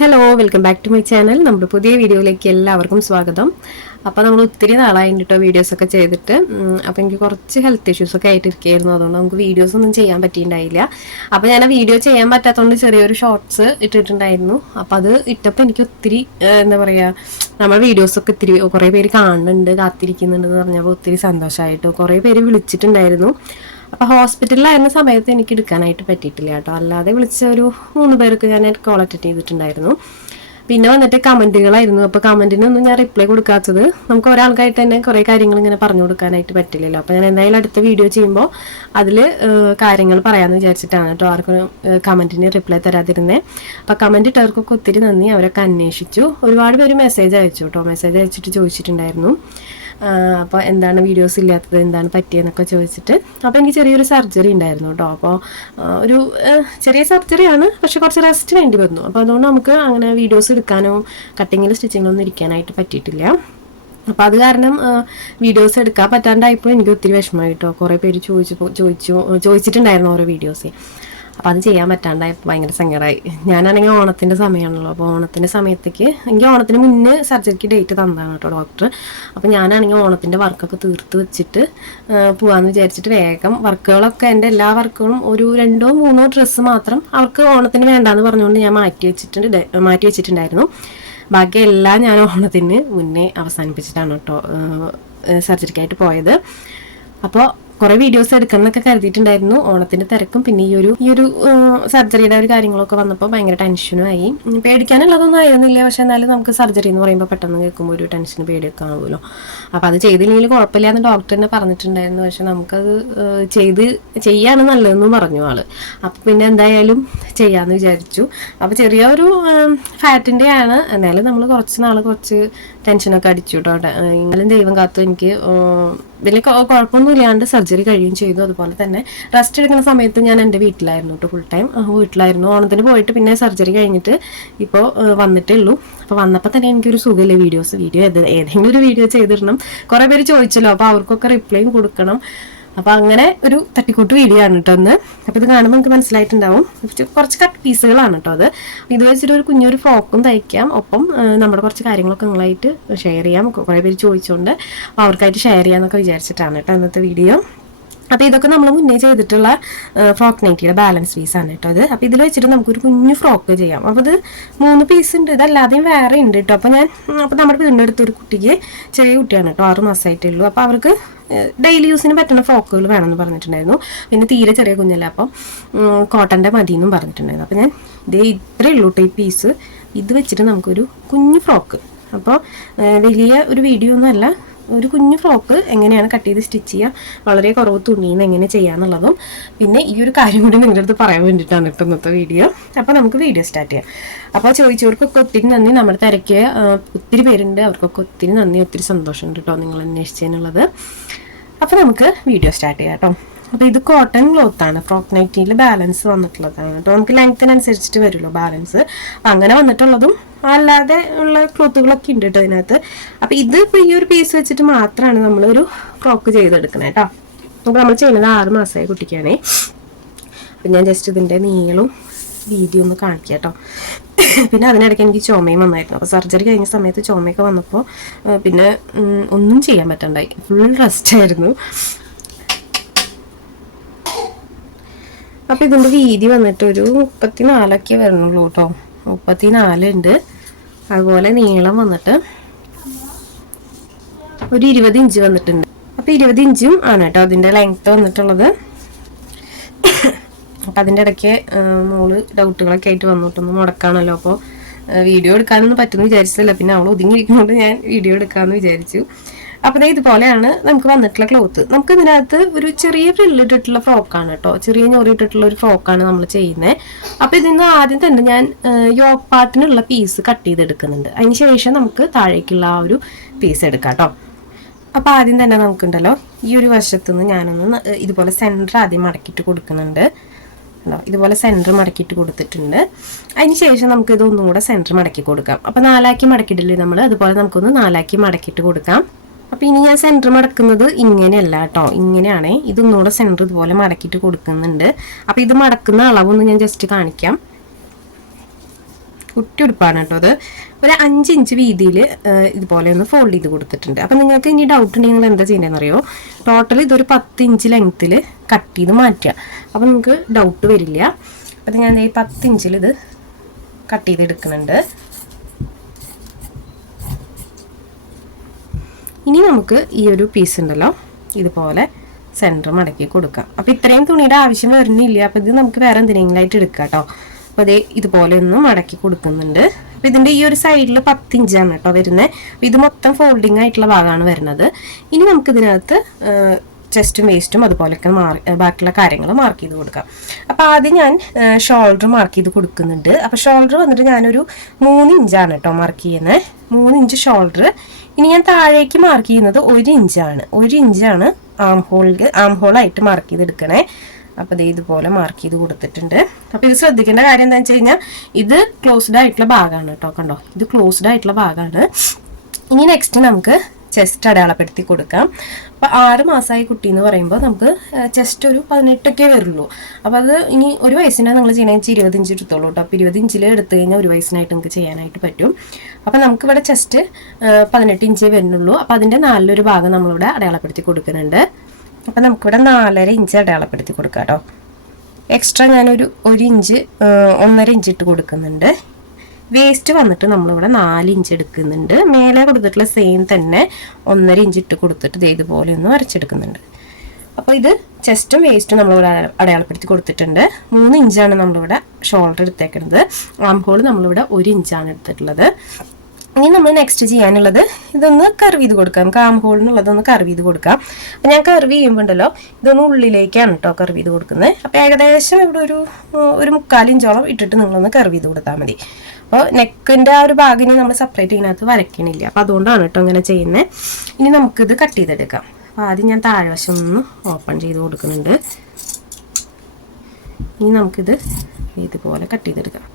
Hello, welcome back to my channel. നമ്മുടെ പുതിയ വീഡിയോയിലേക്ക് എല്ലാവർക്കും സ്വാഗതം. അപ്പോൾ നമ്മൾ ഒത്തിരി നാളായിട്ടോ വീഡിയോസൊക്കെ ചെയ്തിട്ട്. അപ്പോൾ എനിക്ക് കുറച്ച് ഹെൽത്ത് ഇഷ്യൂസൊക്കെ ആയിട്ടിരിക്കുകയായിരുന്നു. അതുകൊണ്ട് നമുക്ക് വീഡിയോസ് ഒന്നും ചെയ്യാൻ പറ്റിയിട്ടുണ്ടായില്ല. അപ്പോൾ ഞാൻ ആ വീഡിയോ ചെയ്യാൻ പറ്റാത്തതുകൊണ്ട് ചെറിയൊരു ഷോർട്സ് ഇട്ടിട്ടുണ്ടായിരുന്നു. അപ്പോൾ അത് ഇട്ടപ്പോൾ എനിക്ക് ഒത്തിരി എന്താ പറയുക, നമ്മൾ വീഡിയോസൊക്കെ ഒത്തിരി കുറേ പേര് കാണുന്നുണ്ട്, കാത്തിരിക്കുന്നുണ്ടെന്ന് പറഞ്ഞപ്പോൾ ഒത്തിരി സന്തോഷമായിട്ടോ. കുറേ പേര് വിളിച്ചിട്ടുണ്ടായിരുന്നു. അപ്പോൾ ഹോസ്പിറ്റലിലായിരുന്ന സമയത്ത് എനിക്ക് എടുക്കാനായിട്ട് പറ്റിയിട്ടില്ല കേട്ടോ. അല്ലാതെ വിളിച്ച ഒരു 3 പേർക്ക് ഞാൻ കോൾ അറ്റൻഡ് ചെയ്തിട്ടുണ്ടായിരുന്നു. പിന്നെ വന്നിട്ട് കമൻറ്റുകളായിരുന്നു. അപ്പോൾ കമൻറ്റിനൊന്നും ഞാൻ റിപ്ലൈ കൊടുക്കാത്തത്, നമുക്ക് ഒരാൾക്കായിട്ട് തന്നെ കുറേ കാര്യങ്ങൾ ഇങ്ങനെ പറഞ്ഞു കൊടുക്കാനായിട്ട് പറ്റില്ലല്ലോ. അപ്പോൾ ഞാൻ എന്തായാലും അടുത്ത വീഡിയോ ചെയ്യുമ്പോൾ അതിൽ കാര്യങ്ങൾ പറയാമെന്ന് വിചാരിച്ചിട്ടാണ് കേട്ടോ ആർക്കും കമൻറ്റിന് റിപ്ലൈ തരാതിരുന്നത്. അപ്പോൾ കമൻറ്റ് ഇട്ടവർക്കൊക്കെ ഒത്തിരി നന്ദി. അവരൊക്കെ അന്വേഷിച്ചു. ഒരുപാട് പേര് മെസ്സേജ് അയച്ചു കേട്ടോ. മെസ്സേജ് അയച്ചിട്ട് ചോദിച്ചിട്ടുണ്ടായിരുന്നു അപ്പോൾ എന്താണ് വീഡിയോസ് ഇല്ലാത്തത്, എന്താണ് പറ്റിയെന്നൊക്കെ ചോദിച്ചിട്ട്. അപ്പോൾ എനിക്ക് ചെറിയൊരു സർജറി ഉണ്ടായിരുന്നു കേട്ടോ. അപ്പോൾ ഒരു ചെറിയ സർജറിയാണ്, പക്ഷെ കുറച്ച് റെസ്റ്റ് വേണ്ടി വന്നു. അപ്പോൾ അതുകൊണ്ട് നമുക്ക് അങ്ങനെ വീഡിയോസ് എടുക്കാനോ കട്ടിങ്ങിലും സ്റ്റിച്ചിങ്ങിലോ ഒന്നും ഇരിക്കാനായിട്ട് പറ്റിയിട്ടില്ല. അപ്പോൾ അത് കാരണം വീഡിയോസ് എടുക്കാൻ പറ്റാണ്ടായപ്പോൾ എനിക്ക് ഒത്തിരി വിഷമമായി കേട്ടോ. കുറേ പേര് ചോദിച്ചിട്ടുണ്ടായിരുന്നു ഓരോ വീഡിയോസ്. അപ്പോൾ അത് ചെയ്യാൻ പറ്റാണ്ടായപ്പോൾ ഭയങ്കര സങ്കടമായി. ഞാനാണെങ്കിൽ ഓണത്തിൻ്റെ സമയമാണല്ലോ. അപ്പോൾ ഓണത്തിൻ്റെ സമയത്തേക്ക് എനിക്ക് ഓണത്തിന് മുന്നേ സർജറിക്ക് ഡേറ്റ് തന്നതാണ് കേട്ടോ ഡോക്ടർ. അപ്പോൾ ഞാനാണെങ്കിൽ ഓണത്തിൻ്റെ വർക്കൊക്കെ തീർത്ത് വെച്ചിട്ട് പോകാമെന്ന് വിചാരിച്ചിട്ട് വേഗം വർക്കുകളൊക്കെ എൻ്റെ എല്ലാ വർക്കുകളും ഒരു 2-3 ഡ്രസ്സ് മാത്രം അവർക്ക് ഓണത്തിന് വേണ്ടാന്ന് പറഞ്ഞുകൊണ്ട് ഞാൻ മാറ്റി വെച്ചിട്ടുണ്ടായിരുന്നു. ബാക്കി എല്ലാം ഞാൻ ഓണത്തിന് മുന്നേ അവസാനിപ്പിച്ചിട്ടാണ് കേട്ടോ സർജറിക്കായിട്ട് പോയത്. അപ്പോൾ കുറേ വീഡിയോസ് എടുക്കണമെന്നൊക്കെ കരുതിയിട്ടുണ്ടായിരുന്നു. ഓണത്തിൻ്റെ തിരക്കും പിന്നെ ഈ ഒരു സർജറിയുടെ ഒരു കാര്യങ്ങളൊക്കെ വന്നപ്പോൾ ഭയങ്കര ടെൻഷനുമായി. പേടിക്കാനുള്ളതൊന്നും ആയിരുന്നില്ല, പക്ഷെ എന്നാലും നമുക്ക് സർജറി എന്ന് പറയുമ്പോൾ പെട്ടെന്ന് കേൾക്കുമ്പോൾ ഒരു ടെൻഷന് പേടിയൊക്കെ ആവുമല്ലോ. അപ്പോൾ അത് ചെയ്തില്ലെങ്കിൽ കുഴപ്പമില്ല എന്ന് ഡോക്ടർ തന്നെ പറഞ്ഞിട്ടുണ്ടായിരുന്നു. പക്ഷെ നമുക്കത് ചെയ്യാണ് നല്ലതെന്നും പറഞ്ഞു ആള്. അപ്പോൾ പിന്നെ എന്തായാലും ചെയ്യാമെന്ന് വിചാരിച്ചു. അപ്പോൾ ചെറിയൊരു ഫാറ്റിൻ്റെ ആണ്. എന്നാലും നമ്മൾ കുറച്ച് ടെൻഷനൊക്കെ അടിച്ചു കേട്ടോ. എന്നാലും ദൈവം കാത്തു എനിക്ക് വലിയ കുഴപ്പമൊന്നും ഇല്ലാണ്ട് സർജറി കഴിയുകയും ചെയ്തു. അതുപോലെ തന്നെ റെസ്റ്റ് എടുക്കുന്ന സമയത്ത് ഞാൻ എൻ്റെ വീട്ടിലായിരുന്നു കേട്ടോ, ഫുൾ ടൈം വീട്ടിലായിരുന്നു. ഓണത്തിന് പോയിട്ട് പിന്നെ സർജറി കഴിഞ്ഞിട്ട് ഇപ്പോൾ വന്നിട്ടേ ഉള്ളൂ. അപ്പോൾ വന്നപ്പോൾ തന്നെ എനിക്കൊരു സുഖമില്ല. വീഡിയോ ഏതെങ്കിലും ഒരു വീഡിയോ ചെയ്തിടണം. കുറേ പേര് ചോദിച്ചല്ലോ, അപ്പോൾ അവർക്കൊക്കെ റിപ്ലൈയും കൊടുക്കണം. അപ്പോൾ അങ്ങനെ ഒരു തട്ടിക്കൂട്ട് വീഡിയോ ആണ് കേട്ടോ ഒന്ന്. അപ്പോൾ ഇത് കാണുമ്പോൾ നമുക്ക് മനസ്സിലായിട്ടുണ്ടാവും. കുറച്ച് കട്ട് പീസുകളാണ് കേട്ടോ അത്. ഇത് വെച്ചിട്ട് ഒരു കുഞ്ഞൊരു ഫ്രോക്കും തയ്ക്കാം. ഒപ്പം നമ്മുടെ കുറച്ച് കാര്യങ്ങളൊക്കെ നിങ്ങളായിട്ട് ഷെയർ ചെയ്യാം. കുറേ പേര് ചോദിച്ചുകൊണ്ട് അപ്പോൾ അവർക്കായിട്ട് ഷെയർ ചെയ്യാമെന്നൊക്കെ വിചാരിച്ചിട്ടാണ് കേട്ടോ ഇന്നത്തെ വീഡിയോ. അപ്പോൾ ഇതൊക്കെ നമ്മൾ മുന്നേ ചെയ്തിട്ടുള്ള ഫ്രോക്ക് നൈറ്റിയുടെ ബാലൻസ് പീസാണ് കേട്ടോ അത്. അപ്പോൾ ഇതിൽ വെച്ചിട്ട് നമുക്കൊരു കുഞ്ഞു ഫ്രോക്ക് ചെയ്യാം. അപ്പോൾ ഇത് 3 പീസ് ഉണ്ട്. ഇതല്ലാതെയും വേറെ ഉണ്ട് കേട്ടോ. അപ്പോൾ നമ്മുടെ വീടിൻ്റെ അടുത്തൊരു കുട്ടിക്ക്, ചെറിയ കുട്ടിയാണ് കേട്ടോ, 6 മാസമായിട്ടേ ഉള്ളൂ. അപ്പോൾ അവർക്ക് ഡെയിലി യൂസിന് പറ്റുന്ന ഫ്രോക്കുകൾ വേണമെന്ന് പറഞ്ഞിട്ടുണ്ടായിരുന്നു. പിന്നെ തീരെ ചെറിയ കുഞ്ഞല്ല, അപ്പം കോട്ടൻ്റെ മതിയെന്നും പറഞ്ഞിട്ടുണ്ടായിരുന്നു. അപ്പോൾ ഞാൻ ഇത്രയേ ഉള്ളൂ കേട്ടോ ഈ പീസ്. ഇത് വെച്ചിട്ട് നമുക്കൊരു കുഞ്ഞു ഫ്രോക്ക്, അപ്പോൾ വലിയ ഒരു വീഡിയോ ഒന്നും അല്ല, ഒരു കുഞ്ഞു ഫ്രോക്ക് എങ്ങനെയാണ് കട്ട് ചെയ്ത് സ്റ്റിച്ച് ചെയ്യുക, വളരെ കുറവ് തുണിയിൽ നിന്ന് എങ്ങനെ ചെയ്യാന്നുള്ളതും പിന്നെ ഈ ഒരു കാര്യം കൂടി നിങ്ങളുടെ അടുത്ത് പറയാൻ വേണ്ടിയിട്ടാണ് കേട്ടോ ഇന്നത്തെ വീഡിയോ. അപ്പോൾ നമുക്ക് വീഡിയോ സ്റ്റാർട്ട് ചെയ്യാം. അപ്പോൾ ചോദിച്ചവർക്കൊക്കെ ഒത്തിരി നന്ദി. നമ്മുടെ തിരക്ക് ഒത്തിരി പേരുണ്ട്, അവർക്കൊക്കെ ഒത്തിരി നന്ദി, ഒത്തിരി സന്തോഷമുണ്ട് കേട്ടോ നിങ്ങൾ അന്വേഷിച്ചതിനുള്ളത്. അപ്പോൾ നമുക്ക് വീഡിയോ സ്റ്റാർട്ട് ചെയ്യാം കേട്ടോ. അപ്പോൾ ഇത് കോട്ടൺ ക്ലോത്താണ്, ഫ്രോക്ക് നൈറ്റിയിൽ ബാലൻസ് വന്നിട്ടുള്ളതാണ് കേട്ടോ. നമുക്ക് ലെങ്ത്തിനനുസരിച്ചിട്ട് വരുമല്ലോ ബാലൻസ്. അങ്ങനെ വന്നിട്ടുള്ളതും അല്ലാതെ ഉള്ള ക്ലോത്തുകളൊക്കെ ഉണ്ട് കേട്ടോ ഇതിനകത്ത്. അപ്പോൾ ഇത് ഇപ്പോൾ ഈ ഒരു പീസ് വെച്ചിട്ട് മാത്രമാണ് നമ്മളൊരു ഫ്രോക്ക് ചെയ്തെടുക്കുന്നത് കേട്ടോ. അപ്പോൾ നമ്മൾ ചെയ്യുന്നത് 6 മാസമായ കുട്ടിക്കാണേ. അപ്പം ഞാൻ ജസ്റ്റ് ഇതിൻ്റെ നീളവും വീതിയും ഒന്ന് കാണിക്കാം കേട്ടോ. പിന്നെ അതിനിടയ്ക്ക് എനിക്ക് ചുമയും വന്നായിരുന്നു. അപ്പോൾ സർജറി കഴിഞ്ഞ സമയത്ത് ചുമയൊക്കെ വന്നപ്പോൾ പിന്നെ ഒന്നും ചെയ്യാൻ പറ്റണ്ടായി, ഫുൾ റെസ്റ്റ് ആയിരുന്നു. അപ്പോൾ ഇതിൻ്റെ വീതി വന്നിട്ട് ഒരു 34 വരണുള്ളൂ കേട്ടോ. 34 ഉണ്ട്. അതുപോലെ നീളം വന്നിട്ട് ഒരു 20 ഇഞ്ച് വന്നിട്ടുണ്ട്. അപ്പോൾ 20 ഇഞ്ചും ആണ് കേട്ടോ അതിൻ്റെ ലെങ്ത്ത് വന്നിട്ടുള്ളത്. അപ്പം അതിൻ്റെ ഇടയ്ക്ക് മോള് ഡൗട്ടുകളൊക്കെ ആയിട്ട് വന്നിട്ടൊന്ന് മുടക്കാണല്ലോ. അപ്പോൾ വീഡിയോ എടുക്കാനൊന്നും പറ്റുമെന്ന് വിചാരിച്ചതല്ല, പിന്നെ അവൾ ഒതുങ്ങിയിരിക്കുന്നുണ്ട്, ഞാൻ വീഡിയോ എടുക്കാമെന്ന് വിചാരിച്ചു. അപ്പോൾ ഇതുപോലെയാണ് നമുക്ക് വന്നിട്ടുള്ള ക്ലോത്ത്. നമുക്ക് ഇതിനകത്ത് ഒരു ചെറിയ ഫ്രില്ലിട്ടിട്ടുള്ള ഫ്രോക്കാണ് കേട്ടോ, ചെറിയ ഞൊറിയിട്ടിട്ടുള്ള ഒരു ഫ്രോക്കാണ് നമ്മൾ ചെയ്യുന്നത്. അപ്പോൾ ഇതിന്ന് ആദ്യം തന്നെ ഞാൻ യോക്ക് പാർട്ടിനുള്ള പീസ് കട്ട് ചെയ്തെടുക്കുന്നുണ്ട്. അതിന് ശേഷം നമുക്ക് താഴേക്കുള്ള ആ ഒരു പീസ് എടുക്കാം കേട്ടോ. അപ്പോൾ ആദ്യം തന്നെ നമുക്കുണ്ടല്ലോ ഈ ഒരു വശത്തുനിന്ന് ഞാനൊന്ന് ഇതുപോലെ സെൻറ്റർ ആദ്യം മടക്കിയിട്ട് കൊടുക്കുന്നുണ്ട്. ഇതുപോലെ സെൻറ്റർ മടക്കിയിട്ട് കൊടുത്തിട്ടുണ്ട്. അതിന് ശേഷം നമുക്ക് ഇതൊന്നും കൂടെ സെൻറ്റർ മടക്കി കൊടുക്കാം. അപ്പോൾ 4 മടക്കിയിട്ടില്ലേ നമ്മൾ, അതുപോലെ നമുക്കൊന്ന് 4 മടക്കിയിട്ട് കൊടുക്കാം. അപ്പോൾ ഇനി ഞാൻ സെൻറ്റർ മടക്കുന്നത് ഇങ്ങനെയല്ല കേട്ടോ, ഇങ്ങനെയാണേ. ഇതൊന്നുകൂടെ സെൻറ്റർ ഇതുപോലെ മടക്കിയിട്ട് കൊടുക്കുന്നുണ്ട്. അപ്പോൾ ഇത് മടക്കുന്ന അളവൊന്ന് ഞാൻ ജസ്റ്റ് കാണിക്കാം. കുട്ടി ഉടുപ്പാണ് കേട്ടോ. അത് ഒരു 5 ഇഞ്ച് വീതിയിൽ ഇതുപോലെ ഒന്ന് ഫോൾഡ് ചെയ്ത് കൊടുത്തിട്ടുണ്ട്. അപ്പം നിങ്ങൾക്ക് ഇനി ഡൗട്ട് ഉണ്ടെങ്കിൽ നിങ്ങൾ എന്താ ചെയ്യേണ്ടതെന്ന് അറിയോ, ടോട്ടൽ ഇതൊരു 10 ഇഞ്ച് ലെങ്ത്തിൽ കട്ട് ചെയ്ത് മാറ്റുക. അപ്പം നിങ്ങൾക്ക് ഡൗട്ട് വരില്ല. അപ്പം ഞാൻ ഈ 10 ഇഞ്ചിൽ ഇത് കട്ട് ചെയ്തെടുക്കുന്നുണ്ട്. ഇനി നമുക്ക് ഈ ഒരു പീസ് ഉണ്ടല്ലോ ഇതുപോലെ സെൻറ്റർ മടക്കി കൊടുക്കാം. അപ്പോൾ ഇത്രയും തുണിയുടെ ആവശ്യം വരുന്നില്ല. അപ്പോൾ ഇത് നമുക്ക് വേറെ എന്തിനെങ്കിലും ആയിട്ട് എടുക്കാം കേട്ടോ. അപ്പോൾ അതേ ഇതുപോലെ ഒന്ന് മടക്കി കൊടുക്കുന്നുണ്ട്. അപ്പോൾ ഇതിൻ്റെ ഈ ഒരു സൈഡിൽ 10 ഇഞ്ചാണ് കേട്ടോ വരുന്നത്. അപ്പോൾ ഇത് മൊത്തം ഫോൾഡിങ് ആയിട്ടുള്ള ഭാഗമാണ് വരുന്നത്. ഇനി നമുക്കിതിനകത്ത് ചെസ്റ്റും വേസ്റ്റും അതുപോലെയൊക്കെ ബാക്കിയുള്ള കാര്യങ്ങൾ മാർക്ക് ചെയ്ത് കൊടുക്കാം. അപ്പോൾ ആദ്യം ഞാൻ ഷോൾഡർ മാർക്ക് ചെയ്ത് കൊടുക്കുന്നുണ്ട്. അപ്പോൾ ഷോൾഡർ വന്നിട്ട് ഞാനൊരു 3 ഇഞ്ചാണ് കേട്ടോ മാർക്ക് ചെയ്യുന്നത്. 3 ഇഞ്ച് ഷോൾഡർ. ഇനി ഞാൻ താഴേക്ക് മാർക്ക് ചെയ്യുന്നത് 1 ഇഞ്ചാണ്. 1 ഇഞ്ചാണ് ആം ഹോളായിട്ട് മാർക്ക് ചെയ്തെടുക്കണേ. അപ്പോൾ ഇത് ഇതുപോലെ മാർക്ക് ചെയ്ത് കൊടുത്തിട്ടുണ്ട്. അപ്പോൾ ഇത് ശ്രദ്ധിക്കേണ്ട കാര്യം എന്താണെന്ന് വെച്ച് കഴിഞ്ഞാൽ ഇത് ക്ലോസ്ഡ് ആയിട്ടുള്ള ഭാഗമാണ് കേട്ടോ. കണ്ടോ, ഇത് ക്ലോസ്ഡ് ആയിട്ടുള്ള ഭാഗമാണ്. ഇനി നെക്സ്റ്റ് നമുക്ക് ചെസ്റ്റ് അടയാളപ്പെടുത്തി കൊടുക്കാം. അപ്പോൾ 6 മാസമായ കുട്ടി എന്ന് പറയുമ്പോൾ നമുക്ക് ചെസ്റ്റ് ഒരു 18 വരുള്ളൂ. അപ്പോൾ അത് ഇനി ഒരു വയസ്സിനാണ് നിങ്ങൾ ചെയ്യണമെന്ന് വെച്ചാൽ 20 ഇഞ്ച് എടുത്തോളൂ കേട്ടോ. അപ്പോൾ 20 ഇഞ്ചിൽ എടുത്തു കഴിഞ്ഞാൽ ഒരു വയസ്സിനായിട്ട് നമുക്ക് ചെയ്യാനായിട്ട് പറ്റും. അപ്പോൾ നമുക്കിവിടെ ചെസ്റ്റ് 18 ഇഞ്ചേ വരുന്നുള്ളൂ. അപ്പോൾ അതിൻ്റെ 4 ഭാഗം നമ്മളിവിടെ അടയാളപ്പെടുത്തി കൊടുക്കുന്നുണ്ട്. അപ്പോൾ നമുക്കിവിടെ 4.5 ഇഞ്ച് അടയാളപ്പെടുത്തി കൊടുക്കാം കേട്ടോ. എക്സ്ട്രാ ഞാനൊരു 1 ഇഞ്ച് 1.5 ഇഞ്ച് ഇട്ട് കൊടുക്കുന്നുണ്ട്. വേസ്റ്റ് വന്നിട്ട് നമ്മളിവിടെ 4 ഇഞ്ച് എടുക്കുന്നുണ്ട്. മേലെ കൊടുത്തിട്ടുള്ള സെയിം തന്നെ 1.5 ഇഞ്ച് ഇട്ട് കൊടുത്തിട്ട് ഇതുപോലെ ഒന്ന് വരച്ചെടുക്കുന്നുണ്ട്. അപ്പോൾ ഇത് ചെസ്റ്റും വേസ്റ്റും നമ്മളിവിടെ അടയാളപ്പെടുത്തി കൊടുത്തിട്ടുണ്ട്. 3 ഇഞ്ചാണ് നമ്മളിവിടെ ഷോൾഡർ എടുത്തേക്കുന്നത്. ആം ഹോൾ നമ്മളിവിടെ 1 ഇഞ്ചാണ് എടുത്തിട്ടുള്ളത്. ഇനി നമ്മൾ നെക്സ്റ്റ് ചെയ്യാനുള്ളത് ഇതൊന്ന് കർവ് ചെയ്ത് കൊടുക്കാം. നമുക്ക് ആം ഹോളിനുള്ളതൊന്ന് കർവ് ചെയ്ത് കൊടുക്കാം. അപ്പം ഞാൻ കർവ് ചെയ്യുമ്പോൾ ഉണ്ടല്ലോ ഇതൊന്ന് ഉള്ളിലേക്കാണ് കേട്ടോ കർവ് ചെയ്ത് കൊടുക്കുന്നത്. അപ്പോൾ ഏകദേശം ഇവിടെ ഒരു 3/4 ഇഞ്ചോളം ഇട്ടിട്ട് നിങ്ങളൊന്ന് കർവ് ചെയ്ത് കൊടുത്താൽ മതി. അപ്പോൾ നെക്കിൻ്റെ ആ ഒരു ഭാഗം നമ്മൾ സെപ്പറേറ്റ് ഇതിനകത്ത് വരയ്ക്കണില്ല. അപ്പോൾ അതുകൊണ്ടാണ് കേട്ടോ അങ്ങനെ ചെയ്യുന്നത്. ഇനി നമുക്കിത് കട്ട് ചെയ്തെടുക്കാം. അപ്പോൾ ആദ്യം ഞാൻ താഴ്വശം ഒന്ന് ഓപ്പൺ ചെയ്ത് കൊടുക്കുന്നുണ്ട്. ഇനി നമുക്കിത് ഇതുപോലെ കട്ട് ചെയ്തെടുക്കാം.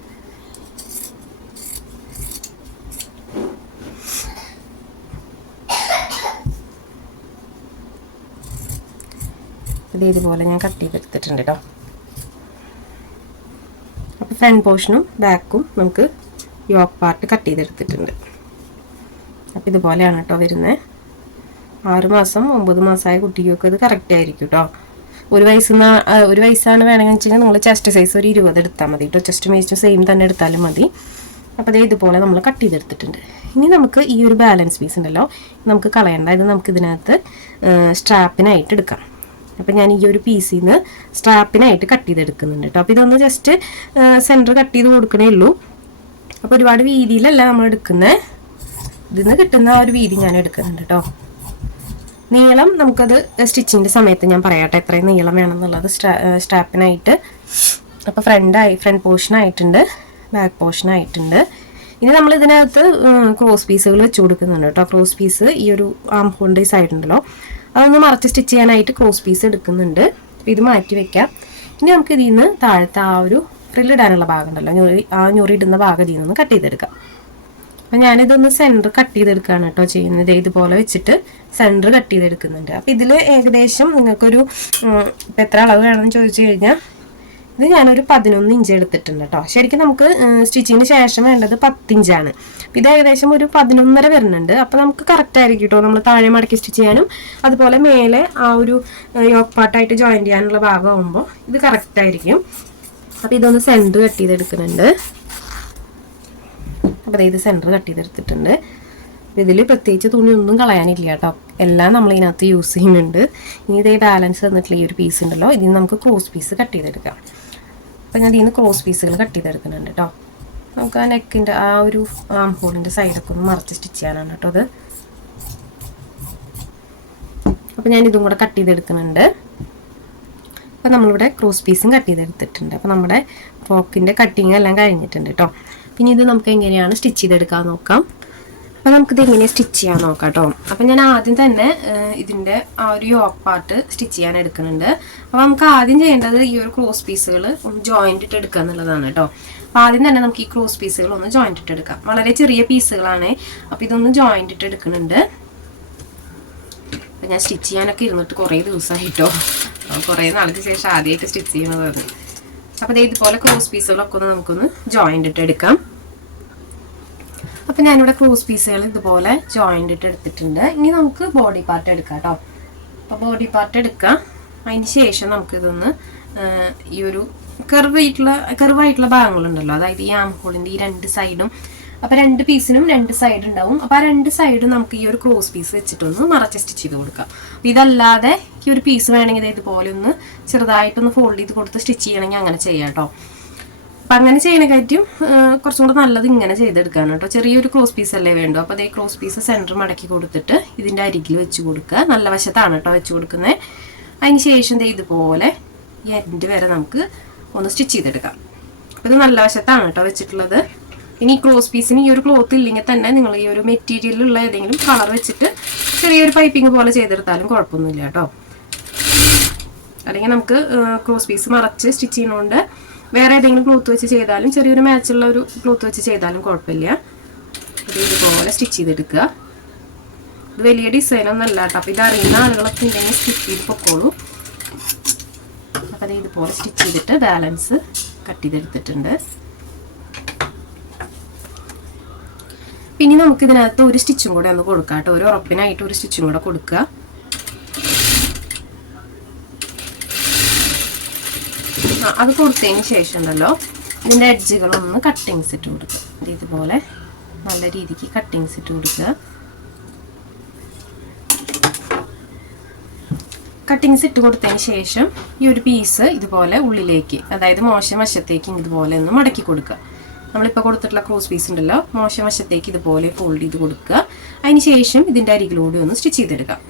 ഇതുപോലെ ഞാൻ കട്ട് ചെയ്തെടുത്തിട്ടുണ്ട് കേട്ടോ. അപ്പോൾ ഫ്രണ്ട് പോർഷനും ബാക്കും നമുക്ക് യോക്ക് പാർട്ട് കട്ട് ചെയ്തെടുത്തിട്ടുണ്ട്. അപ്പോൾ ഇതുപോലെയാണ് കേട്ടോ വരുന്നത്. 6 മാസം 9 മാസമായ കുട്ടിക്കൊക്കെ ഇത് കറക്റ്റ് ആയിരിക്കും കേട്ടോ. ഒരു വയസ്സാണ് വേണമെങ്കിൽ വെച്ചാൽ നിങ്ങൾ ചെസ്റ്റ് സൈസ് ഒരു 20 എടുത്താൽ മതി കേട്ടോ. ചെസ്റ്റ് മേസ്റ്റും സെയിം തന്നെ എടുത്താലും മതി. അപ്പോൾ അതേ ഇതുപോലെ നമ്മൾ കട്ട് ചെയ്തെടുത്തിട്ടുണ്ട്. ഇനി നമുക്ക് ഈ ഒരു ബാലൻസ് പീസ് ഉണ്ടല്ലോ നമുക്ക് കളയണ്ട. ഇത് നമുക്ക് ഇതിനകത്ത് സ്ട്രാപ്പിനായിട്ട് എടുക്കാം. അപ്പം ഞാൻ ഈ ഒരു പീസിൽ നിന്ന് സ്ട്രാപ്പിനായിട്ട് കട്ട് ചെയ്തെടുക്കുന്നുണ്ട് കേട്ടോ. അപ്പോൾ ഇതൊന്ന് ജസ്റ്റ് സെൻറ്റർ കട്ട് ചെയ്ത് കൊടുക്കണേ ഉള്ളൂ. അപ്പോൾ ഒരുപാട് വീതിയിലല്ല നമ്മൾ എടുക്കുന്നത്. ഇതിൽ നിന്ന് കിട്ടുന്ന ആ ഒരു വീതി ഞാൻ എടുക്കുന്നുണ്ട് കേട്ടോ. നീളം നമുക്കത് സ്റ്റിച്ചിൻ്റെ സമയത്ത് ഞാൻ പറയാട്ടെ എത്രയും നീളം വേണമെന്നുള്ളത് സ്ട്രാപ്പിനായിട്ട്. അപ്പോൾ ഫ്രണ്ട് പോർഷനായിട്ടുണ്ട്, ബാക്ക് പോർഷനായിട്ടുണ്ട്. ഇനി നമ്മൾ ഇതിനകത്ത് ക്രോസ് പീസുകൾ വെച്ച് കൊടുക്കുന്നുണ്ട് കേട്ടോ. ക്രോസ് പീസ് ഈ ഒരു ആം ഹോളിൻ്റെ സൈഡ് ഉണ്ടല്ലോ അതൊന്ന് മറച്ച് സ്റ്റിച്ച് ചെയ്യാനായിട്ട് ക്രോസ് പീസ് എടുക്കുന്നുണ്ട്. അപ്പോൾ ഇത് മാറ്റി വെക്കാം. ഇനി നമുക്ക് ഇതിൽ നിന്ന് താഴത്തെ ആ ഒരു ഫ്രില്ലിടാനുള്ള ഭാഗം ഉണ്ടല്ലോ, ഞൊറി ഇടുന്ന ഭാഗം ഇതിൽ നിന്ന് കട്ട് ചെയ്തെടുക്കാം. അപ്പം ഞാനിതൊന്ന് സെൻറ്റർ കട്ട് ചെയ്തെടുക്കുകയാണ് കേട്ടോ ചെയ്യുന്നത്. ഇതുപോലെ വെച്ചിട്ട് സെൻറ്റർ കട്ട് ചെയ്തെടുക്കുന്നുണ്ട്. അപ്പോൾ ഇതിൽ ഏകദേശം നിങ്ങൾക്കൊരു ഇപ്പം എത്ര അളവ് വേണമെന്ന് ചോദിച്ചു കഴിഞ്ഞാൽ ഇത് ഞാനൊരു 11 ഇഞ്ച് എടുത്തിട്ടുണ്ട് കേട്ടോ. ശരിക്കും നമുക്ക് സ്റ്റിച്ചിങ്ങിന് ശേഷം വേണ്ടത് 10 ഇഞ്ചാണ്. ഇത് ഏകദേശം ഒരു 11.5 വരുന്നുണ്ട്. അപ്പോൾ നമുക്ക് കറക്റ്റ് ആയിരിക്കും കേട്ടോ. നമ്മൾ താഴെ മടക്കി സ്റ്റിച്ച് ചെയ്യാനും അതുപോലെ മേലെ ആ ഒരു യോക്ക് പാർട്ടായിട്ട് ജോയിൻ ചെയ്യാനുള്ള ഭാഗമാകുമ്പോൾ ഇത് കറക്റ്റ് ആയിരിക്കും. അപ്പോൾ ഇതൊന്ന് സെൻറ്റർ കട്ട് ചെയ്തെടുക്കുന്നുണ്ട്. അപ്പോൾ ഇത് സെൻറ്റർ കട്ട് ചെയ്തെടുത്തിട്ടുണ്ട്. ഇതിൽ പ്രത്യേകിച്ച് തുണിയൊന്നും കളയാനില്ല കേട്ടോ. എല്ലാം നമ്മളിതിനകത്ത് യൂസ് ചെയ്യുന്നുണ്ട്. ഇനി ഇതേ ബാലൻസ് തന്നിട്ടുള്ള ഈ ഒരു പീസ് ഉണ്ടല്ലോ ഇതിന് നമുക്ക് ക്രോസ് പീസ് കട്ട് ചെയ്തെടുക്കാം. അപ്പോൾ ഞാൻ ഇതിൽ നിന്ന് ക്രോസ് പീസുകൾ കട്ട് ചെയ്തെടുക്കുന്നുണ്ട് കേട്ടോ. നമുക്ക് ആ നെക്കിൻ്റെ ആ ഒരു ആം ഹോളിൻ്റെ സൈഡൊക്കെ ഒന്ന് മറച്ച് സ്റ്റിച്ച് ചെയ്യാനാണ് കേട്ടോ അത്. അപ്പോൾ ഞാൻ ഇതും കൂടെ കട്ട് ചെയ്തെടുക്കുന്നുണ്ട്. അപ്പോൾ നമ്മളിവിടെ ക്രോസ് പീസും കട്ട് ചെയ്തെടുത്തിട്ടുണ്ട്. അപ്പോൾ നമ്മുടെ ഫ്രോക്കിൻ്റെ കട്ടിങ് എല്ലാം കഴിഞ്ഞിട്ടുണ്ട് കേട്ടോ. പിന്നെ ഇത് നമുക്ക് എങ്ങനെയാണ് സ്റ്റിച്ച് ചെയ്തെടുക്കാൻ നോക്കാം. അപ്പോൾ നമുക്കിത് എങ്ങനെ സ്റ്റിച്ച് ചെയ്യാൻ നോക്കാം കേട്ടോ. അപ്പം ഞാൻ ആദ്യം തന്നെ ഇതിൻ്റെ ആ ഒരു യോക്ക് പാർട്ട് സ്റ്റിച്ച് ചെയ്യാൻ എടുക്കുന്നുണ്ട്. അപ്പോൾ നമുക്ക് ആദ്യം ചെയ്യേണ്ടത് ഈ ഒരു ക്രോസ് പീസുകൾ ഒന്ന് ജോയിൻ്റ് ഇട്ട് എടുക്കുക എന്നുള്ളതാണ് കേട്ടോ. അപ്പോൾ ആദ്യം തന്നെ നമുക്ക് ഈ ക്രോസ് പീസുകൾ ഒന്ന് ജോയിൻ്റ് ഇട്ട് എടുക്കാം. വളരെ ചെറിയ പീസുകളാണ്. അപ്പോൾ ഇതൊന്ന് ജോയിൻ്റ് ഇട്ട് എടുക്കുന്നുണ്ട്. അപ്പോൾ ഞാൻ സ്റ്റിച്ച് ചെയ്യാനൊക്കെ ഇരുന്നിട്ട് കുറേ ദിവസമായി കേട്ടോ. കുറേ നാൾക്ക് ശേഷം ആദ്യമായിട്ട് സ്റ്റിച്ച് ചെയ്യുന്നതാണ്. അപ്പോൾ ഇതുപോലെ ക്രോസ് പീസുകളൊക്കെ ഒന്ന് നമുക്കൊന്ന് ജോയിൻ്റ് ഇട്ട് എടുക്കാം. അപ്പം ഞാനിവിടെ ക്രോസ് പീസുകൾ ഇതുപോലെ ജോയിൻ്റ് ഇട്ട് എടുത്തിട്ടുണ്ട്. ഇനി നമുക്ക് ബോഡി പാർട്ട് എടുക്കാം കേട്ടോ. അപ്പോൾ ബോഡി പാർട്ട് എടുക്കാം. അതിന് ശേഷം നമുക്കിതൊന്ന് ഈ ഒരു കർവായിട്ടുള്ള ഭാഗങ്ങളുണ്ടല്ലോ, അതായത് ഈ ആം ഹോളിൻ്റെ ഈ രണ്ട് സൈഡും, അപ്പോൾ രണ്ട് പീസിനും രണ്ട് സൈഡ് ഉണ്ടാവും. അപ്പോൾ ആ രണ്ട് സൈഡും നമുക്ക് ഈ ഒരു ക്രോസ് പീസ് വെച്ചിട്ടൊന്ന് മറച്ച് സ്റ്റിച്ച് ചെയ്ത് കൊടുക്കാം. അപ്പോൾ ഇതല്ലാതെ ഈ ഒരു പീസ് വേണമെങ്കിൽ ഇതുപോലെ ഒന്ന് ചെറുതായിട്ടൊന്ന് ഫോൾഡ് ചെയ്ത് കൊടുത്ത് സ്റ്റിച്ച് ചെയ്യണമെങ്കിൽ അങ്ങനെ ചെയ്യാം കേട്ടോ. അപ്പം അങ്ങനെ ചെയ്യണക്കാറ്റും കുറച്ചും കൂടെ നല്ലത് ഇങ്ങനെ ചെയ്തെടുക്കാണ് കേട്ടോ. ചെറിയൊരു ക്രോസ് പീസ് അല്ലേ വേണ്ടോ. അപ്പോൾ അതേ ക്രോസ് പീസ് സെൻറ്റർ മടക്കി കൊടുത്തിട്ട് ഇതിൻ്റെ അരികിൽ വെച്ച് കൊടുക്കുക. നല്ല വശത്താണ് കേട്ടോ വെച്ച് കൊടുക്കുന്നത്. അതിന് ശേഷം ഇതുപോലെ ഈ എൻഡ് വരെ നമുക്ക് ഒന്ന് സ്റ്റിച്ച് ചെയ്തെടുക്കാം. അപ്പോൾ ഇത് നല്ല വശത്താണ് കേട്ടോ വെച്ചിട്ടുള്ളത്. ഇനി ഈ ക്രോസ് പീസിന് ഈ ഒരു ക്ലോത്ത് ഇല്ലെങ്കിൽ തന്നെ നിങ്ങൾ ഈ ഒരു മെറ്റീരിയലുള്ള ഏതെങ്കിലും കളർ വെച്ചിട്ട് ചെറിയൊരു പൈപ്പിംഗ് പോലെ ചെയ്തെടുത്താലും കുഴപ്പമൊന്നുമില്ല കേട്ടോ. അല്ലെങ്കിൽ നമുക്ക് ക്രോസ് പീസ് മറച്ച് സ്റ്റിച്ച് ചെയ്യുന്നതുകൊണ്ട് വേറെ ഏതെങ്കിലും ക്ലോത്ത് വെച്ച് ചെയ്താലും ചെറിയൊരു മാച്ചുള്ള ഒരു ക്ലോത്ത് വെച്ച് ചെയ്താലും കുഴപ്പമില്ല. അത് ഇതുപോലെ സ്റ്റിച്ച് ചെയ്തെടുക്കുക. ഇത് വലിയ ഡിസൈനൊന്നും അല്ല കേട്ടോ. അപ്പോൾ ഇത് അറിയുന്ന ആളുകളൊക്കെ ഉണ്ടെങ്കിൽ സ്റ്റിച്ച് ചെയ്ത് പൊക്കോളൂ. അപ്പോൾ അത് ഇതുപോലെ സ്റ്റിച്ച് ചെയ്തിട്ട് ബാലൻസ് കട്ട് ചെയ്തെടുത്തിട്ടുണ്ട്. പിന്നെ നമുക്ക് ഇതിനകത്ത് ഒരു സ്റ്റിച്ചും കൂടെ ഒന്ന് കൊടുക്കാം കേട്ടോ. ഒരു ഉറപ്പിനായിട്ട് ഒരു സ്റ്റിച്ചും കൂടെ കൊടുക്കുക. അത് കൊടുത്തതിന് ശേഷം ഉണ്ടല്ലോ ഇതിൻ്റെ എഡ്ജുകളൊന്ന് കട്ടിങ്സ് ഇട്ട് കൊടുക്കുക. ഇതുപോലെ നല്ല രീതിക്ക് കട്ടിങ്സ് ഇട്ട് കൊടുക്കുക. കട്ടിങ്സ് ഇട്ട് കൊടുത്തതിന് ശേഷം ഈ ഒരു പീസ് ഇതുപോലെ ഉള്ളിലേക്ക്, അതായത് മോശം വശത്തേക്ക് ഇതുപോലെ ഒന്ന് മടക്കി കൊടുക്കുക. നമ്മളിപ്പോൾ കൊടുത്തിട്ടുള്ള ക്രോസ് പീസ് ഉണ്ടല്ലോ, മോശം വശത്തേക്ക് ഇതുപോലെ ഫോൾഡ് ചെയ്ത് കൊടുക്കുക. അതിന് ശേഷം ഇതിൻ്റെ അരികിലൂടെ ഒന്ന് സ്റ്റിച്ച് ചെയ്തെടുക്കാം.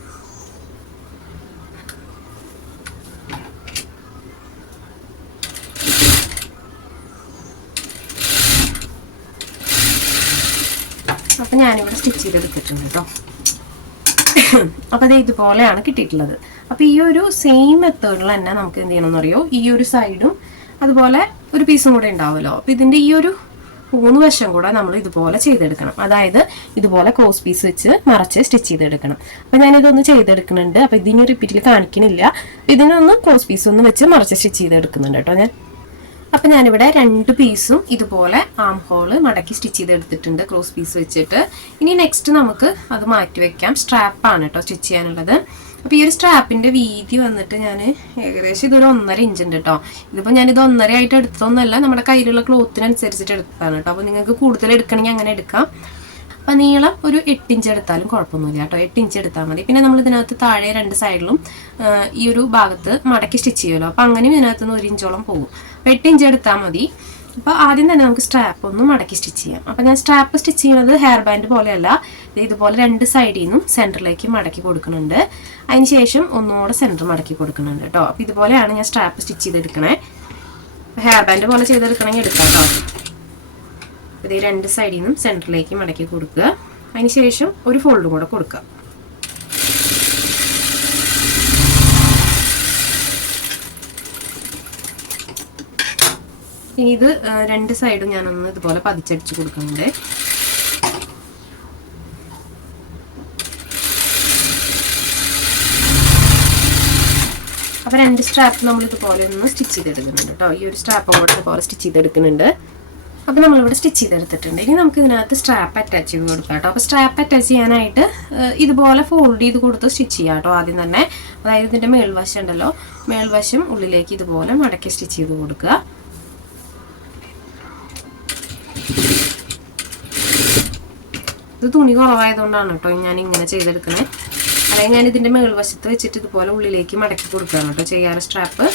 അപ്പം ഞാനിവിടെ സ്റ്റിച്ച് ചെയ്തെടുത്തിട്ടുണ്ട് കേട്ടോ. അപ്പോൾ അത് ഇതുപോലെയാണ് കിട്ടിയിട്ടുള്ളത്. അപ്പോൾ ഈ ഒരു സെയിം മെത്തേഡിൽ തന്നെ നമുക്ക് എന്ത് ചെയ്യണമെന്ന് അറിയോ, ഈ ഒരു സൈഡും അതുപോലെ ഒരു പീസും കൂടെ ഉണ്ടാവുമല്ലോ. അപ്പോൾ ഇതിൻ്റെ ഈ ഒരു 3 വശം കൂടെ നമ്മൾ ഇതുപോലെ ചെയ്തെടുക്കണം. അതായത് ഇതുപോലെ ക്രോസ് പീസ് വെച്ച് മറച്ച് സ്റ്റിച്ച് ചെയ്തെടുക്കണം. അപ്പോൾ ഞാനിതൊന്ന് ചെയ്തെടുക്കുന്നുണ്ട്. അപ്പോൾ ഇതിന് റിപ്പീറ്റിൽ കാണിക്കണില്ല. ഇതിനൊന്ന് ക്രോസ് പീസ് ഒന്ന് വെച്ച് മറച്ച് സ്റ്റിച്ച് ചെയ്തെടുക്കുന്നുണ്ട് കേട്ടോ ഞാൻ. അപ്പം ഞാനിവിടെ 2 പീസും ഇതുപോലെ ആം ഹോള് മടക്കി സ്റ്റിച്ച് ചെയ്തെടുത്തിട്ടുണ്ട് ക്രോസ് പീസ് വെച്ചിട്ട്. ഇനി നെക്സ്റ്റ് നമുക്ക് അത് മാറ്റി വെക്കാം. സ്ട്രാപ്പാണ് കേട്ടോ സ്റ്റിച്ച് ചെയ്യാനുള്ളത്. അപ്പോൾ ഈ ഒരു സ്ട്രാപ്പിൻ്റെ വീതി വന്നിട്ട് ഞാൻ ഏകദേശം ഇതൊരു 1.5 ഇഞ്ച് ഉണ്ട് കേട്ടോ. ഇതിപ്പോൾ ഞാനിത് 1.5 ആയിട്ട് എടുത്തതൊന്നുമല്ല, നമ്മുടെ കയ്യിലുള്ള ക്ലോത്തിനനുസരിച്ചിട്ട് എടുത്തതാണ് കേട്ടോ. അപ്പോൾ നിങ്ങൾക്ക് കൂടുതൽ എടുക്കണമെങ്കിൽ അങ്ങനെ എടുക്കാം. അപ്പം നീളം ഒരു 8 ഇഞ്ച് എടുത്താലും കുഴപ്പമൊന്നുമില്ല കേട്ടോ. 8 ഇഞ്ച് എടുത്താൽ മതി. പിന്നെ നമ്മൾ ഇതിനകത്ത് താഴെ 2 സൈഡിലും ഈ ഒരു ഭാഗത്ത് മടക്കി സ്റ്റിച്ച് ചെയ്യുമല്ലോ. അപ്പോൾ അങ്ങനെയും ഇതിനകത്ത് നിന്ന് 1 ഇഞ്ചോളം പോകും. 8 ഇഞ്ച് എടുത്താൽ മതി. അപ്പോൾ ആദ്യം തന്നെ നമുക്ക് സ്ട്രാപ്പ് ഒന്ന് മടക്കി സ്റ്റിച്ച് ചെയ്യാം. അപ്പോൾ ഞാൻ സ്ട്രാപ്പ് സ്റ്റിച്ച് ചെയ്യുന്നത് ഹെയർ ബാൻഡ് പോലെയല്ല, ഇതുപോലെ 2 സൈഡിൽ നിന്നും സെൻറ്ററിലേക്ക് മടക്കി കൊടുക്കുന്നുണ്ട്. അതിന് ശേഷം ഒന്നുകൂടെ സെൻറ്റർ മടക്കി കൊടുക്കുന്നുണ്ട് കേട്ടോ. അപ്പോൾ ഇതുപോലെയാണ് ഞാൻ സ്ട്രാപ്പ് സ്റ്റിച്ച് ചെയ്തെടുക്കണേ. ഹെയർ ബാൻഡ് പോലെ ചെയ്തെടുക്കണമെങ്കിൽ എടുക്കാം കേട്ടോ. ഇത് 2 സൈഡിൽ നിന്നും സെൻറ്ററിലേക്ക് മടക്കി കൊടുക്കുക. അതിന് ശേഷം ഒരു ഫോൾഡും കൂടെ കൊടുക്കുക. ഇനി ഇത് 2 സൈഡും ഞാനൊന്ന് ഇതുപോലെ പതിച്ചടിച്ച് കൊടുക്കുന്നുണ്ട്. അപ്പോൾ 2 സ്ട്രാപ്പ് നമ്മൾ ഇതുപോലെ ഒന്ന് സ്റ്റിച്ച് ചെയ്തെടുക്കുന്നുണ്ട് കേട്ടോ. ഈ ഒരു സ്ട്രാപ്പ് കൂടെ ഇതുപോലെ സ്റ്റിച്ച് ചെയ്തെടുക്കുന്നുണ്ട്. അപ്പോൾ നമ്മളിവിടെ സ്റ്റിച്ച് ചെയ്തെടുത്തിട്ടുണ്ട്. ഇനി നമുക്ക് ഇതിനകത്ത് സ്ട്രാപ്പ് അറ്റാച്ച് ചെയ്ത് കൊടുക്കാം കേട്ടോ. അപ്പോൾ സ്ട്രാപ്പ് അറ്റാച്ച് ചെയ്യാനായിട്ട് ഇതുപോലെ ഫോൾഡ് ചെയ്ത് കൊടുത്ത് സ്റ്റിച്ച് ചെയ്യാം കേട്ടോ. ആദ്യം തന്നെ അതായത് ഇതിൻ്റെ മേൽവശം ഉണ്ടല്ലോ, മേൽവശം ഉള്ളിലേക്ക് ഇതുപോലെ മടക്കി സ്റ്റിച്ച് ചെയ്ത് കൊടുക്കുക. ഇത് തുണി കുറവായതുകൊണ്ടാണ് കേട്ടോ ഞാൻ ഇങ്ങനെ ചെയ്തെടുക്കുന്നത്. അല്ലെങ്കിൽ ഞാൻ ഇതിൻ്റെ മേൽവശത്ത് വെച്ചിട്ട് ഇതുപോലെ ഉള്ളിലേക്ക് മടക്കി കൊടുക്കുകയാണ് കേട്ടോ ചെയ്യാറ് സ്ട്രാപ്പ്.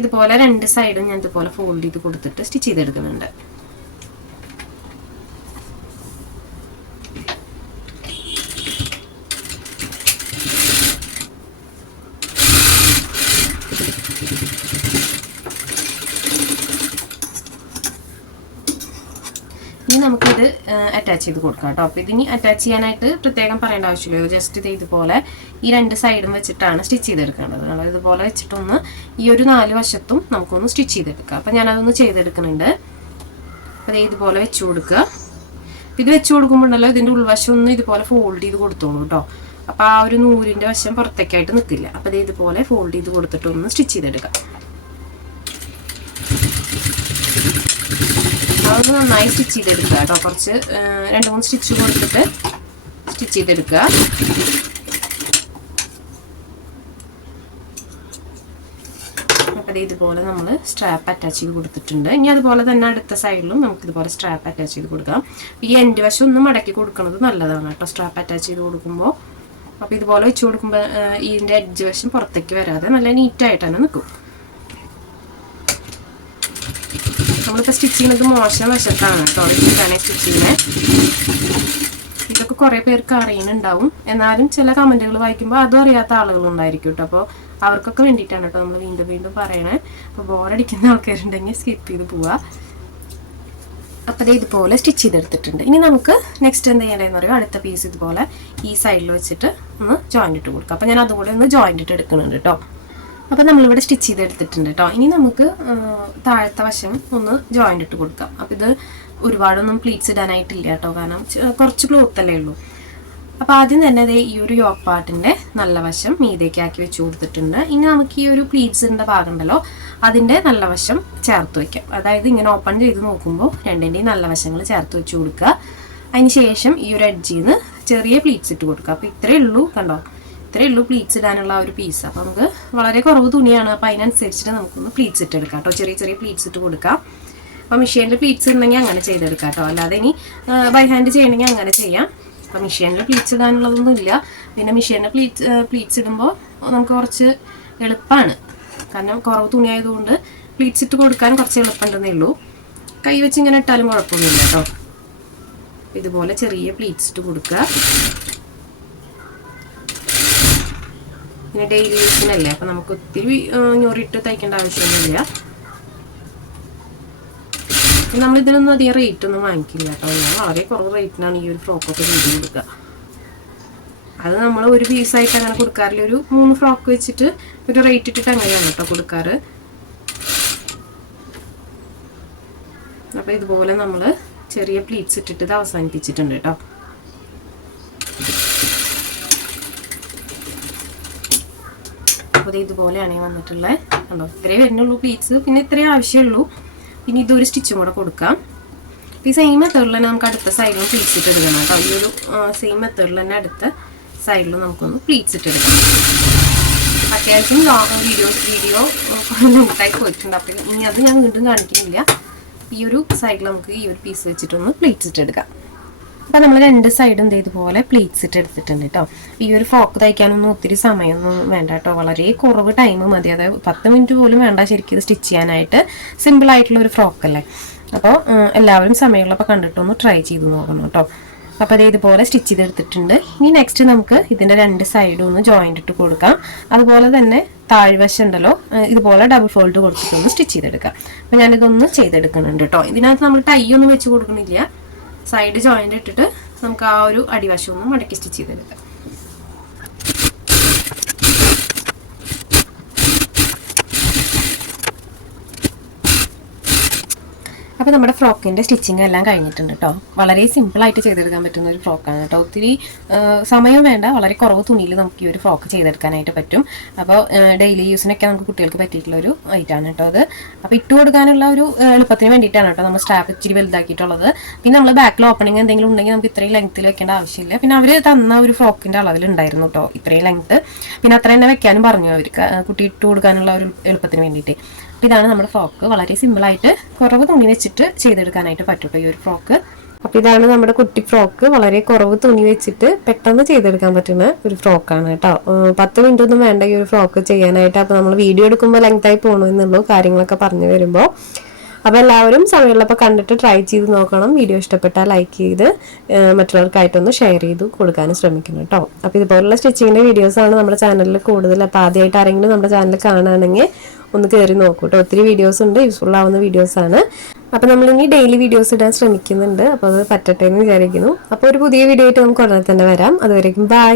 ഇതുപോലെ 2 സൈഡും ഞാൻ ഇതുപോലെ ഫോൾഡ് ചെയ്ത് കൊടുത്തിട്ട് സ്റ്റിച്ച് ചെയ്തെടുക്കുന്നുണ്ട്. ഇനി നമുക്കിത് അറ്റാച്ച് ചെയ്ത് കൊടുക്കാം കേട്ടോ. അപ്പോൾ ഇതിനി അറ്റാച്ച് ചെയ്യാനായിട്ട് പ്രത്യേകം പറയേണ്ട ആവശ്യമില്ല. ജസ്റ്റ് ഇത് ഇതുപോലെ ഈ 2 സൈഡും വെച്ചിട്ടാണ് സ്റ്റിച്ച് ചെയ്തെടുക്കേണ്ടത്. നമ്മൾ ഇതുപോലെ വെച്ചിട്ടൊന്ന് ഈ ഒരു 4 വശത്തും നമുക്കൊന്ന് സ്റ്റിച്ച് ചെയ്തെടുക്കാം. അപ്പോൾ ഞാനതൊന്ന് ചെയ്തെടുക്കുന്നുണ്ട്. അപ്പോൾ ഇതുപോലെ വെച്ച് കൊടുക്കുക. ഇത് വെച്ച് കൊടുക്കുമ്പോഴല്ലോ ഇതിൻ്റെ ഉൾവശം ഒന്ന് ഇതുപോലെ ഫോൾഡ് ചെയ്ത് കൊടുത്തോളൂ കേട്ടോ. അപ്പോൾ ആ ഒരു നൂലിൻ്റെ വശം പുറത്തേക്കായിട്ട് നിൽക്കില്ല. അപ്പോൾ അത് ഇതുപോലെ ഫോൾഡ് ചെയ്ത് കൊടുത്തിട്ട് ഒന്ന് സ്റ്റിച്ച് ചെയ്തെടുക്കാം. അതൊന്ന് നന്നായി സ്റ്റിച്ച് ചെയ്തെടുക്കുക കേട്ടോ. കുറച്ച് 2-3 സ്റ്റിച്ച് കൊടുത്തിട്ട് സ്റ്റിച്ച് ചെയ്തെടുക്കുക. അപ്പോൾ ഇതുപോലെ നമ്മൾ സ്ട്രാപ്പ് അറ്റാച്ച് ചെയ്ത് കൊടുത്തിട്ടുണ്ട്. ഇനി അതുപോലെ തന്നെ അടുത്ത സൈഡിലും നമുക്കിതുപോലെ സ്ട്രാപ്പ് അറ്റാച്ച് ചെയ്ത് കൊടുക്കാം. ഈ എൻഡ് വശം ഒന്ന് മടക്കി കൊടുക്കുന്നത് നല്ലതാണ് കേട്ടോ സ്ട്രാപ്പ് അറ്റാച്ച് ചെയ്ത് കൊടുക്കുമ്പോൾ. അപ്പോൾ ഇതുപോലെ വെച്ച് കൊടുക്കുമ്പോൾ ഇതിൻ്റെ എഡ്ജ് വശം പുറത്തേക്ക് വരാതെ നല്ല നീറ്റായിട്ട് തന്നെ നിൽക്കും. നമ്മളിപ്പോൾ സ്റ്റിച്ച് ചെയ്യുന്നത് മോശം വശത്താണ് കേട്ടോ വെച്ചിട്ടാണ് സ്റ്റിച്ച് ചെയ്യുന്നത്. ഇതൊക്കെ കുറേ പേർക്ക് അറിയുന്നുണ്ടാവും, എന്നാലും ചില കമൻറ്റുകൾ വായിക്കുമ്പോൾ അതും അറിയാത്ത ആളുകളുണ്ടായിരിക്കും കേട്ടോ. അപ്പോൾ അവർക്കൊക്കെ വേണ്ടിയിട്ടാണ് കേട്ടോ നമ്മൾ വീണ്ടും വീണ്ടും പറയണേ. അപ്പോൾ ബോറടിക്കുന്ന ആൾക്കാരുണ്ടെങ്കിൽ സ്കിപ്പ് ചെയ്ത് പോവുക. അപ്പോൾ ഇതുപോലെ സ്റ്റിച്ച് ചെയ്തെടുത്തിട്ടുണ്ട്. ഇനി നമുക്ക് നെക്സ്റ്റ് എന്ത് ചെയ്യേണ്ടതെന്ന് പറയുക, അടുത്ത പീസ് ഇതുപോലെ ഈ സൈഡിൽ വെച്ചിട്ട് ഒന്ന് ജോയിൻ്റ് ഇട്ട് കൊടുക്കുക. അപ്പോൾ ഞാൻ അതുകൂടെ ഒന്ന് ജോയിൻ്റ് ഇട്ട് എടുക്കുന്നുണ്ട് കേട്ടോ. അപ്പോൾ നമ്മളിവിടെ സ്റ്റിച്ച് ചെയ്തെടുത്തിട്ടുണ്ട് കേട്ടോ. ഇനി നമുക്ക് താഴത്തെ വശം ഒന്ന് ജോയിൻ്റ് ഇട്ട് കൊടുക്കാം. അപ്പോൾ ഇത് ഒരുപാടൊന്നും പ്ലീറ്റ്സ് ഇടാനായിട്ടില്ല കേട്ടോ, കാരണം കുറച്ച് ക്ലോത്ത് അല്ലേ ഉള്ളൂ. അപ്പോൾ ആദ്യം തന്നെ ഈ ഒരു യോക്ക് പാർട്ടിൻ്റെ നല്ല വശം മീതേക്കാക്കി വെച്ച് കൊടുത്തിട്ടുണ്ട്. ഇനി നമുക്ക് ഈ ഒരു പ്ലീറ്റ്സിൻ്റെ ഭാഗം ഉണ്ടല്ലോ അതിൻ്റെ നല്ല വശം ചേർത്ത് വയ്ക്കാം. അതായത് ഇങ്ങനെ ഓപ്പൺ ചെയ്ത് നോക്കുമ്പോൾ രണ്ടിൻ്റെയും നല്ല വശങ്ങൾ ചേർത്ത് വെച്ച് കൊടുക്കുക. അതിന് ശേഷം ഈ ഒരു എഡ്ജിൽ നിന്ന് ചെറിയ പ്ലീറ്റ്സ് ഇട്ട് കൊടുക്കുക. അപ്പോൾ ഇത്രയേ ഉള്ളൂ കണ്ടോ, ഇത്രയേ ഉള്ളൂ പ്ലീറ്റ്സ് ഇടാനുള്ള ഒരു പീസ്. അപ്പോൾ നമുക്ക് വളരെ കുറവ് തുണിയാണ്, അപ്പോൾ അതിനനുസരിച്ചിട്ട് നമുക്കൊന്ന് പ്ലീറ്റ്സ് ഇട്ട് എടുക്കാം കേട്ടോ. ചെറിയ ചെറിയ പ്ലീറ്റ്സ് ഇട്ട് കൊടുക്കാം. അപ്പോൾ മെഷീനിൽ പ്ലീറ്റ്സ് ഉണ്ടെങ്കിൽ അങ്ങനെ ചെയ്തെടുക്കാം കേട്ടോ. അല്ലാതെ ഇനി ബൈ ഹാൻഡ് ചെയ്യണമെങ്കിൽ അങ്ങനെ ചെയ്യാം. അപ്പോൾ മെഷീനിൽ പ്ലീറ്റ്സ് ഇടാനുള്ളതൊന്നും ഇല്ല. പിന്നെ മെഷീനിൽ പ്ലീറ്റ്സ് ഇടുമ്പോൾ നമുക്ക് കുറച്ച് എളുപ്പമാണ്, കാരണം കുറവ് തുണി ആയതുകൊണ്ട് പ്ലീറ്റ്സ് ഇട്ട് കൊടുക്കാൻ കുറച്ച് എളുപ്പമുണ്ടെന്നേ ഉള്ളൂ. കൈ വെച്ച് ഇങ്ങനെ ഇട്ടാലും കുഴപ്പമൊന്നുമില്ല കേട്ടോ. ഇതുപോലെ ചെറിയ പ്ലീറ്റ്സ് ഇട്ട് കൊടുക്കുക. പിന്നെ ഡെയിലി യൂസിനല്ലേ, അപ്പോൾ നമുക്ക് ഒത്തിരി ഞൊറിയിട്ട് തയ്ക്കേണ്ട ആവശ്യമൊന്നുമില്ല. നമ്മളിതിനൊന്നും അധികം റേറ്റ് ഒന്നും വാങ്ങിക്കില്ല കേട്ടോ. ഞാൻ വളരെ കുറവ് റേറ്റിനാണ് ഈ ഒരു ഫ്രോക്കൊക്കെ ചെയ്ത് കൊടുക്കുക. അത് നമ്മൾ ഒരു പീസായിട്ട് അങ്ങനെ കൊടുക്കാറില്ല. ഒരു 3 ഫ്രോക്ക് വെച്ചിട്ട് ഒരു റേറ്റ് ഇട്ടിട്ട് അങ്ങനെയാണ് കേട്ടോ കൊടുക്കാറ്. അപ്പോൾ ഇതുപോലെ നമ്മൾ ചെറിയ പ്ലീറ്റ്സ് ഇട്ടിട്ട് ഇത് അവസാനിപ്പിച്ചിട്ടുണ്ട് കേട്ടോ. അപ്പോൾ ഇതുപോലെയാണ് വന്നിട്ടുള്ളത് കണ്ടോ. ഇത്രയേ വരുന്നുള്ളൂ പ്ലീറ്റ്സ്, പിന്നെ ഇത്രയേ ആവശ്യമുള്ളൂ. ഇനി ഇതൊരു സ്റ്റിച്ചും കൂടെ കൊടുക്കാം. ഈ സെയിം മെത്തേഡിൽ തന്നെ നമുക്ക് അടുത്ത സൈഡിലും പ്ലീറ്റ്സ് ഇട്ട് എടുക്കണം കേട്ടോ. ഈ ഒരു സെയിം മെത്തേഡിൽ തന്നെ അടുത്ത സൈഡിലും നമുക്കൊന്ന് പ്ലീറ്റ്സ് ഇട്ട് എടുക്കാം. അത്യാവശ്യം വീഡിയോ ലെങ്തായി പോയിട്ടുണ്ട്. അപ്പോൾ ഇനി അത് ഞാൻ വീണ്ടും കാണിക്കുന്നില്ല. ഈ ഒരു സൈഡിൽ നമുക്ക് ഈ ഒരു പീസ് വെച്ചിട്ടൊന്ന് പ്ലീറ്റ്സ് ഇട്ട് എടുക്കാം. അപ്പോൾ നമ്മൾ 2 സൈഡും ഇതുപോലെ പ്ലീറ്റ്സ് ഇട്ട് എടുത്തിട്ടുണ്ട് കേട്ടോ. ഈ ഒരു ഫ്രോക്ക് തയ്ക്കാനൊന്നും ഒത്തിരി സമയമൊന്നും വേണ്ട കേട്ടോ. വളരെ കുറവ് ടൈം മതി. അതായത് 10 മിനിറ്റ് പോലും വേണ്ട ശരിക്കും ഇത് സ്റ്റിച്ച് ചെയ്യാനായിട്ട്. സിമ്പിളായിട്ടുള്ള ഒരു ഫ്രോക്കല്ലേ. അപ്പോൾ എല്ലാവരും സമയമുള്ളപ്പോൾ കണ്ടിട്ടൊന്ന് ട്രൈ ചെയ്ത് നോക്കണം കേട്ടോ. അപ്പോൾ ഇതുപോലെ സ്റ്റിച്ച് ചെയ്തെടുത്തിട്ടുണ്ട്. ഇനി നെക്സ്റ്റ് നമുക്ക് ഇതിൻ്റെ 2 സൈഡും ഒന്ന് ജോയിൻ്റ് ഇട്ട് കൊടുക്കാം. അതുപോലെ തന്നെ താഴ്വശം ഉണ്ടല്ലോ ഇതുപോലെ ഡബിൾ ഫോൾഡ് കൊടുത്തിട്ടൊന്ന് സ്റ്റിച്ച് ചെയ്തെടുക്കാം. അപ്പോൾ ഞാനിതൊന്ന് ചെയ്തെടുക്കുന്നുണ്ട് കേട്ടോ. ഇതിനകത്ത് നമ്മൾ ടൈ ഒന്നും വെച്ച് കൊടുക്കണില്ല. സൈഡ് ജോയിൻ്റ് ഇട്ടിട്ട് നമുക്ക് ആ ഒരു അടിവശം ഒന്ന് മടക്കി സ്റ്റിച്ച് ചെയ്തെടുക്കാം. അപ്പോൾ നമ്മുടെ ഫ്രോക്കിൻ്റെ സ്റ്റിച്ചിങ് എല്ലാം കഴിഞ്ഞിട്ടുണ്ട് കേട്ടോ. വളരെ സിമ്പിളായിട്ട് ചെയ്തെടുക്കാൻ പറ്റുന്ന ഒരു ഫ്രോക്കാണ് കേട്ടോ. ഒത്തിരി സമയം വേണ്ട, വളരെ കുറവ് തുണിയിൽ നമുക്ക് ഈ ഒരു ഫ്രോക്ക് ചെയ്തെടുക്കാനായിട്ട് പറ്റും. അപ്പോൾ ഡെയിലി യൂസിനൊക്കെ നമുക്ക് കുട്ടികൾക്ക് പറ്റിയിട്ടുള്ള ഒരു ഐറ്റമാണ് കേട്ടോ അത്. അപ്പോൾ ഇട്ട് കൊടുക്കാനുള്ള ഒരു എളുപ്പത്തിന് വേണ്ടിയിട്ടാണ് കേട്ടോ നമ്മൾ സ്ട്രാപ്പ് ഇച്ചിരി വലുതാക്കിയിട്ടുള്ളത്. പിന്നെ നമ്മൾ ബാക്കിൽ ഓപ്പണിങ് എന്തെങ്കിലും ഉണ്ടെങ്കിൽ നമുക്ക് ഇത്രയും ലെങ്ത്തിൽ വെക്കേണ്ട ആവശ്യമില്ല. പിന്നെ അവർ തന്ന ഒരു ഫ്രോക്കിൻ്റെ അളവിലുണ്ടായിരുന്നു കേട്ടോ ഇത്രയും ലെങ്ത്ത്. പിന്നെ അത്ര തന്നെ വെക്കാനും പറഞ്ഞു അവർക്ക്, കുട്ടി ഇട്ട് കൊടുക്കാനുള്ള ഒരു എളുപ്പത്തിന് വേണ്ടിയിട്ട്. ഇതാണ് നമ്മുടെ ഫ്രോക്ക്. വളരെ സിമ്പിളായിട്ട് കുറവ് തുണി വെച്ചിട്ട് ചെയ്തെടുക്കാനായിട്ട് പറ്റും ഈ ഒരു ഫ്രോക്ക്. അപ്പോൾ ഇതാണ് നമ്മുടെ കുട്ടി ഫ്രോക്ക്. വളരെ കുറവ് തുണി വെച്ചിട്ട് പെട്ടെന്ന് ചെയ്തെടുക്കാൻ പറ്റുന്ന ഒരു ഫ്രോക്കാണ് കേട്ടോ. 10 മിനിറ്റ് ഒന്നും വേണ്ട ഈ ഒരു ഫ്രോക്ക് ചെയ്യാനായിട്ട്. അപ്പോൾ നമ്മൾ വീഡിയോ എടുക്കുമ്പോൾ ലെങ്തായി പോകണമെന്നുള്ളൂ കാര്യങ്ങളൊക്കെ പറഞ്ഞു വരുമ്പോൾ. അപ്പോൾ എല്ലാവരും സമയമുള്ളപ്പോൾ കണ്ടിട്ട് ട്രൈ ചെയ്ത് നോക്കണം. വീഡിയോ ഇഷ്ടപ്പെട്ടാൽ ലൈക്ക് ചെയ്ത് മറ്റുള്ളവർക്കായിട്ടൊന്ന് ഷെയർ ചെയ്ത് കൊടുക്കാനും ശ്രമിക്കണം കേട്ടോ. അപ്പോൾ ഇതുപോലുള്ള സ്റ്റിച്ചിങ്ങിൻ്റെ വീഡിയോസാണ് നമ്മുടെ ചാനലിൽ കൂടുതൽ. അപ്പോൾ ആദ്യമായിട്ട് ആരെങ്കിലും നമ്മുടെ ചാനൽ കാണുകയാണെങ്കിൽ ഒന്ന് കയറി നോക്കൂ കേട്ടോ. ഒത്തിരി വീഡിയോസ് ഉണ്ട്, യൂസ്ഫുൾ ആവുന്ന വീഡിയോസാണ്. അപ്പോൾ നമ്മളിനി ഡെയിലി വീഡിയോസ് ഇടാൻ ശ്രമിക്കുന്നുണ്ട്. അപ്പോൾ അത് പറ്റട്ടെ എന്ന് വിചാരിക്കുന്നു. അപ്പോൾ ഒരു പുതിയ വീഡിയോ ആയിട്ട് നമുക്ക് ഉടനെ തന്നെ വരാം. അതുവരേക്കും ബൈ.